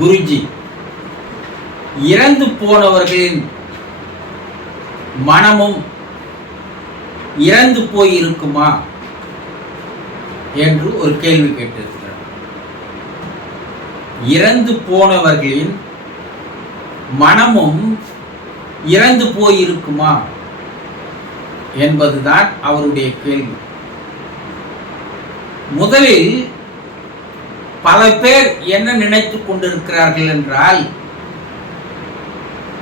குருஜி. இறந்து போனவர்களின் மனமும் இறந்து போய் இருக்குமா என்று ஒரு கேள்வி கேட்டிருக்கிறார். இறந்து போனவர்களின் மனமும் இறந்து போயிருக்குமா என்பதுதான் அவருடைய கேள்வி. முதலில் பல பேர் என்ன நினைத்துக் கொண்டிருக்கிறார்கள் என்றால்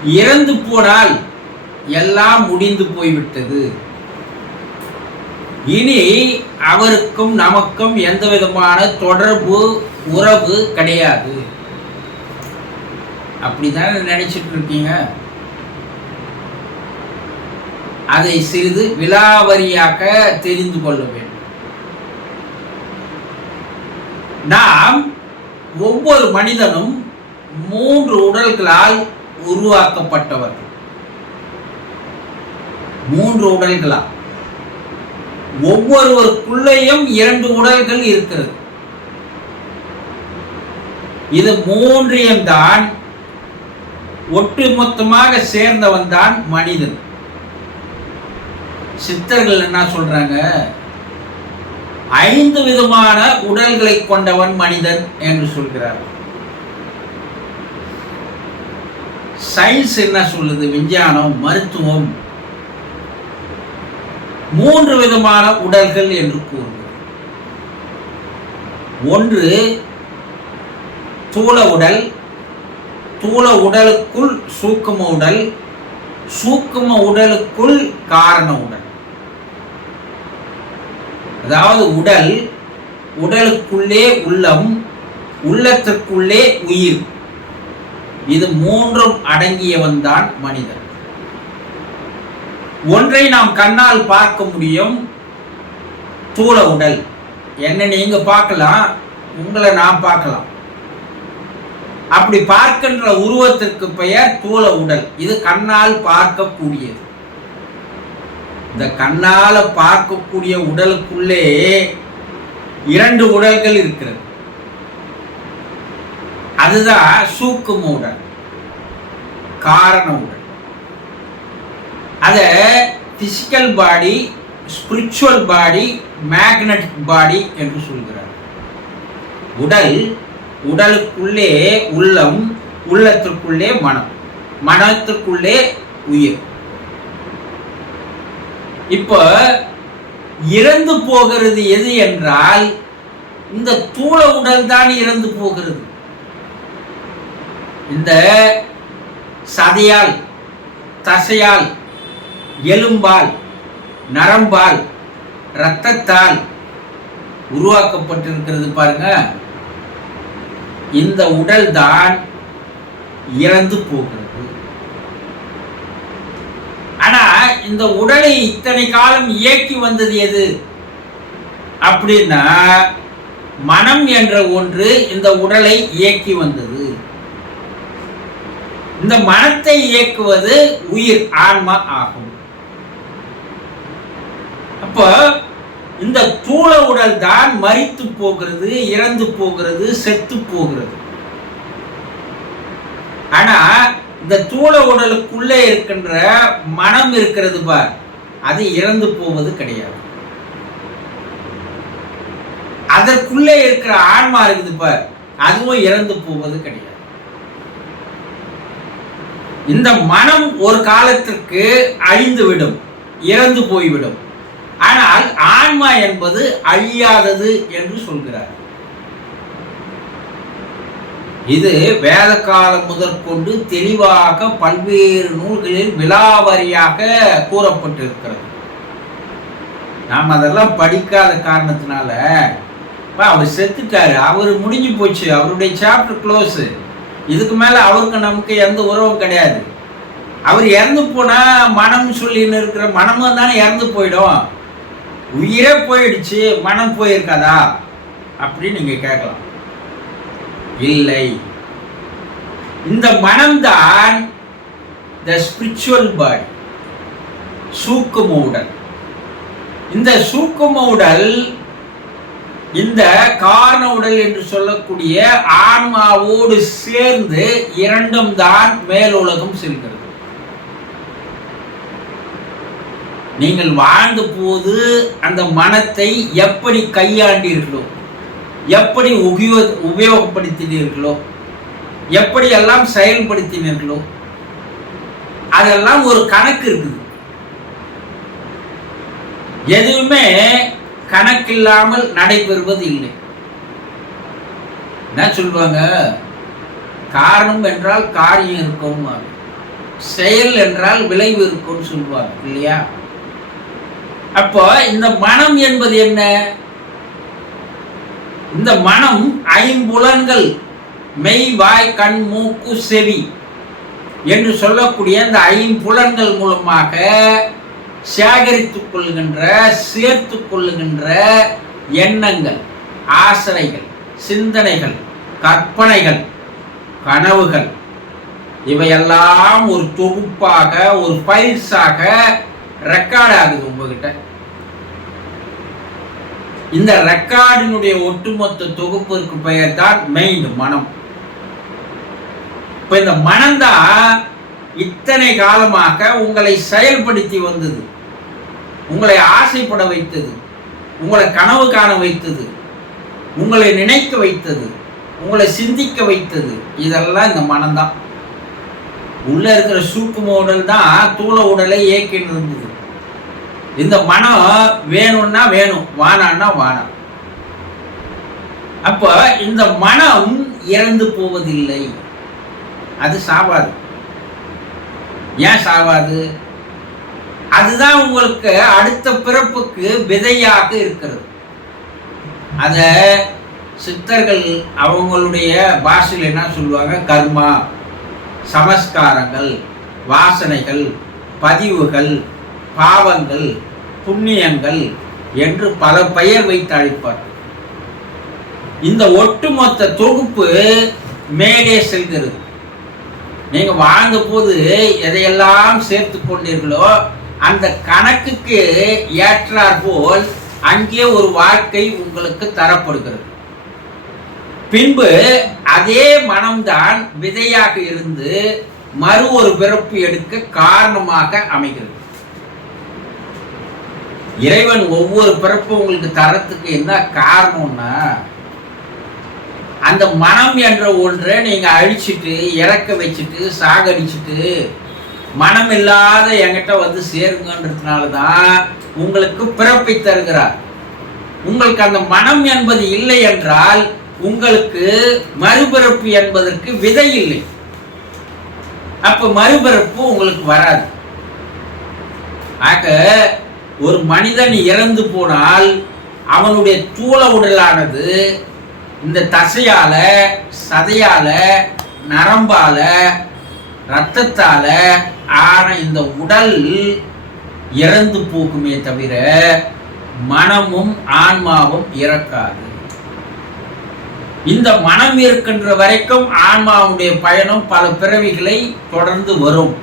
இறந்து போனால் எல்லாம் முடிந்து போய்விட்டது. இனி அவருக்கும் நமக்கும் எந்த விதமான தொடர்பு உறவு கிடையாது. அப்படிதானே நினைச்சிட்டு இருக்கீங்க? அதை சிறிது விலாவரியாக தெரிந்து கொள்ள வேண்டும். நாம் ஒவ்வொரு மனிதனும் மூன்று உடல்களால் உருவாக்கப்பட்டவர்கள். மூன்று உடல்களால். ஒவ்வொருவருக்குள்ளேயும் இரண்டு உடல்கள் இருக்கிறது. இது மூன்றையும் தான் ஒட்டுமொத்தமாக சேர்ந்தவன் தான் மனிதன். சித்தர்கள் என்ன சொல்றாங்க? ஐந்து விதமான உடல்களை கொண்டவன் மனிதன் என்று சொல்கிறார். சயின்ஸ் என்ன சொல்லுது? விஞ்ஞானம் மருத்துவம். மூன்று விதமான உடல்கள் என்று கூறுவது ஒன்று தூள உடல். தூள உடலுக்குள் சூக்கும உடல். சூக்கும உடலுக்குள் காரண உடல். அதாவது உடல் உடலுக்குள்ளே உள்ளம் உள்ளத்திற்குள்ளே உயிர். இது மூன்றும் அடங்கியவன் தான் மனிதன். ஒன்றை நாம் கண்ணால் பார்க்க முடியும். தூள உடல். என்ன நீங்க பார்க்கலாம் உங்களை நான் பார்க்கலாம். அப்படி பார்க்கின்ற உருவத்திற்கு பெயர் தூள உடல். இது கண்ணால் பார்க்கக்கூடியது. இந்த கண்ணால் பார்க்கக்கூடிய உடலுக்குள்ளே இரண்டு உடல்கள் இருக்கிறது. அதுதான் சூக்கும உடல் காரண உடல். அதை physical body spiritual body magnetic body என்று சொல்கிறார். உடல் உடலுக்குள்ளே உள்ளம் உள்ளத்திற்குள்ளே மனம் மனத்திற்குள்ளே உயிர். இப்போ இறந்து போகிறது எது என்றால் இந்த தூள உடல் தான் இறந்து போகிறது. இந்த சதையால் தசையால் எலும்பால் நரம்பால் இரத்தத்தால் உருவாக்கப்பட்டிருக்கிறது பாருங்க. இந்த உடல் தான் இறந்து போகிறது ஆனா இந்த உடலை இத்தனை காலம் இயக்கி வந்தது எது? அப்படின்னா மனம் என்ற ஒன்று இந்த உடலை இயக்கி வந்தது. இந்த மனத்தை இயக்குவது உயிர் ஆன்மா ஆகும். அப்போ இந்த தூள உடல் தான் மரித்து போகிறது இறந்து போகிறது செத்து போகிறது. ஆனா இந்த தூள உடலுக்குள்ளே இருக்கின்ற மனம் இருக்கிறது பார். அது இறந்து போவது கிடையாது. அதற்குள்ளே இருக்கிற ஆன்மா இருக்குது பார். அதுவும் இறந்து போவது கிடையாது. இந்த மனம் ஒரு காலத்திற்கு அழிந்து விடும் இறந்து போய்விடும். ஆனால் ஆன்மா என்பது அழியாதது என்று சொல்கிறார். இது வேத காலம் முதற்கொண்டு தெளிவாக பல்வேறு நூல்களில் விலாவரியாக கூறப்பட்டிருக்கிறது. நாம் அதெல்லாம் படிக்காத காரணத்தினால அப்பா, அவர் செத்துட்டாரு. அவர் முடிஞ்சு போச்சு. அவருடைய சாப்டர் க்ளோஸ் இதுக்கு மேல அவருக்கு நமக்கு எந்த உறவும் கிடையாது. அவர் இறந்து போனா மனம் சொல்லின்னு இருக்கிற மனமும் தானே இறந்து போயிடும். உயிரே போயிடுச்சு. மனம் போயிருக்காதா? அப்படின்னு நீங்க கேட்கலாம். இல்லை. இந்த மனம்தான் த ஸ்பிரிச்சுவல் பாடி சூக்கு மூடல் இந்த சூக்கு மூடல் இந்த காரண உடல் என்று சொல்லக்கூடிய ஆன்மாவோடு சேர்ந்து இரண்டும் தான் மேலுலகம் செல்கிறது. நீங்கள் வாழ்ந்த போது அந்த மனத்தை எப்படி கையாண்டீர்களோ எப்படி உபயோ உபயோகப்படுத்தினீர்களோ எப்படியெல்லாம் செயல்படுத்தினீர்களோ அதெல்லாம் ஒரு கணக்கு இருக்குது. எதுவுமே கணக்கில்லாமல் நடைபெறுவது இல்லை. என்ன சொல்லுவாங்க? காரணம் என்றால் காரியம் இருக்கும் செயல் என்றால் விளைவு இருக்கும்னு சொல்லுவாங்க இல்லையா? அப்போ இந்த மனம் என்பது என்ன? இந்த மனம் ஐம்புலன்கள் மெய் வாய் கண் மூக்கு செவி என்று சொல்லக்கூடிய இந்த ஐம்புலன்கள் மூலமாக சேகரித்துக் கொள்ளுகின்ற சேர்த்து கொள்ளுகின்ற எண்ணங்கள் ஆசனைகள் சிந்தனைகள் கற்பனைகள் கனவுகள் இவையெல்லாம் ஒரு தொகுப்பாக ஒரு பயிற்சாக ரெக்கார்ட் ஆகுது உங்ககிட்ட. இந்த ரெக்கார்டினுடைய ஒட்டுமொத்த தொகுப்பிற்கு பெயர் தான் மெயின் மனம். இப்ப இந்த மனம்தான் இத்தனை காலமாக உங்களை செயல்படுத்தி வந்தது. உங்களை ஆசைப்பட வைத்தது. உங்களை கனவு காண வைத்தது. உங்களை நினைக்க வைத்தது. உங்களை சிந்திக்க வைத்தது. இதெல்லாம் இந்த மனம்தான் உள்ள இருக்கிற சூக்கும உடல் தான் தூள உடலை இயக்கின்னு இருந்தது. இந்த மனம் வேணும்னா வேணும் வானான்னா வானா. அப்ப இந்த மனம் இறந்து போவதில்லை. அது சாவாது. ஏன் சாவாது? அதுதான் உங்களுக்கு அடுத்த பிறப்புக்கு விதையாக இருக்கிறது. அதை சித்தர்கள் அவங்களுடைய பாஷையில் என்ன சொல்லுவாங்க? கர்மா சமஸ்காரங்கள் வாசனைகள் பதிவுகள் பாவங்கள் புண்ணியங்கள் என்று பல பெயர் வைத்து அழைப்பார். இந்த ஒட்டுமொத்த தொகுப்பு மேலே செல்கிறது. நீங்க வாழ்ந்த போது எதையெல்லாம் சேர்த்து கொண்டீர்களோ அந்த கணக்குக்கு ஏற்றார் போல் அங்கே ஒரு வாழ்க்கை உங்களுக்கு தரப்படுகிறது. பின்பு அதே மனம்தான் விதையாக இருந்து மறு ஒரு பிறப்பு எடுக்க காரணமாக அமைகிறது. இறைவன் ஒவ்வொரு பிறப்பும் உங்களுக்கு தரத்துக்கு என்ன காரணம்னா அந்த மனம் என்ற ஒன்றை நீங்க அழிச்சிட்டு இறக்க வச்சுட்டு சாகடிச்சிட்டு மனம் இல்லாத என்கிட்ட வந்து சேருங்கன்றதுனால தான் உங்களுக்கு பிறப்பை தருகிறார். உங்களுக்கு அந்த மனம் என்பது இல்லை என்றால் உங்களுக்கு மறுபிறப்பு என்பதற்கு விதை இல்லை. அப்ப மறுபிறப்பு உங்களுக்கு வராது. ஆக ஒரு மனிதன் இறந்து போனால் அவனுடைய தூள உடலானது இந்த தசையால சதையால நரம்பால ரத்தத்தால ஆன இந்த உடல் இறந்து போகுமே தவிர மனமும் ஆன்மாவும் இறக்காது. இந்த மனம் இருக்கின்ற வரைக்கும் ஆன்மாவுடைய பயணம் பல பிறவிகளை தொடர்ந்து வரும்.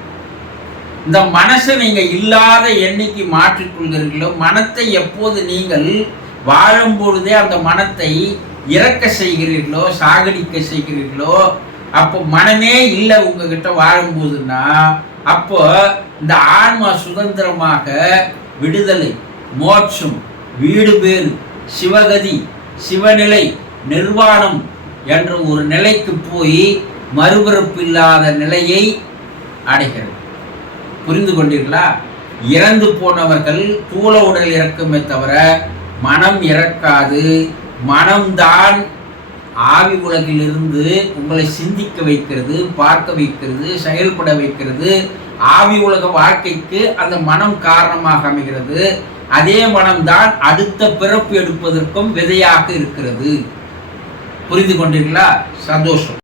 இந்த மனசை நீங்கள் இல்லாத எண்ணிக்கை மாற்றிக்கொள்கிறீர்களோ மனத்தை எப்போது நீங்கள் வாழும் பொழுதே அந்த மனத்தை இறக்க செய்கிறீர்களோ சாகடிக்க செய்கிறீர்களோ அப்போ மனமே இல்லை உங்ககிட்ட வாழும்போதுன்னா அப்போ இந்த ஆன்மா சுதந்திரமாக விடுதலை மோட்சம் வீடு பேறு சிவகதி சிவநிலை நிர்வாணம் என்ற ஒரு நிலைக்கு போய் மறுபிறப்பு இல்லாத நிலையை அடைகிறது. புரிந்து கொண்டீர்களா? இறந்து போனவர்கள் தூள உடல் இறக்குமே தவிர மனம் இறக்காது. மனம்தான் ஆவி உலகிலிருந்து உங்களை சிந்திக்க வைக்கிறது பார்க்க வைக்கிறது செயல்பட வைக்கிறது. ஆவி உலக வாழ்க்கைக்கு அந்த மனம் காரணமாக அமைகிறது. அதே மனம்தான் அடுத்த பிறப்பு எடுப்பதற்கும் விதையாக இருக்கிறது. புரிந்து கொண்டீர்களா? சந்தோஷம்.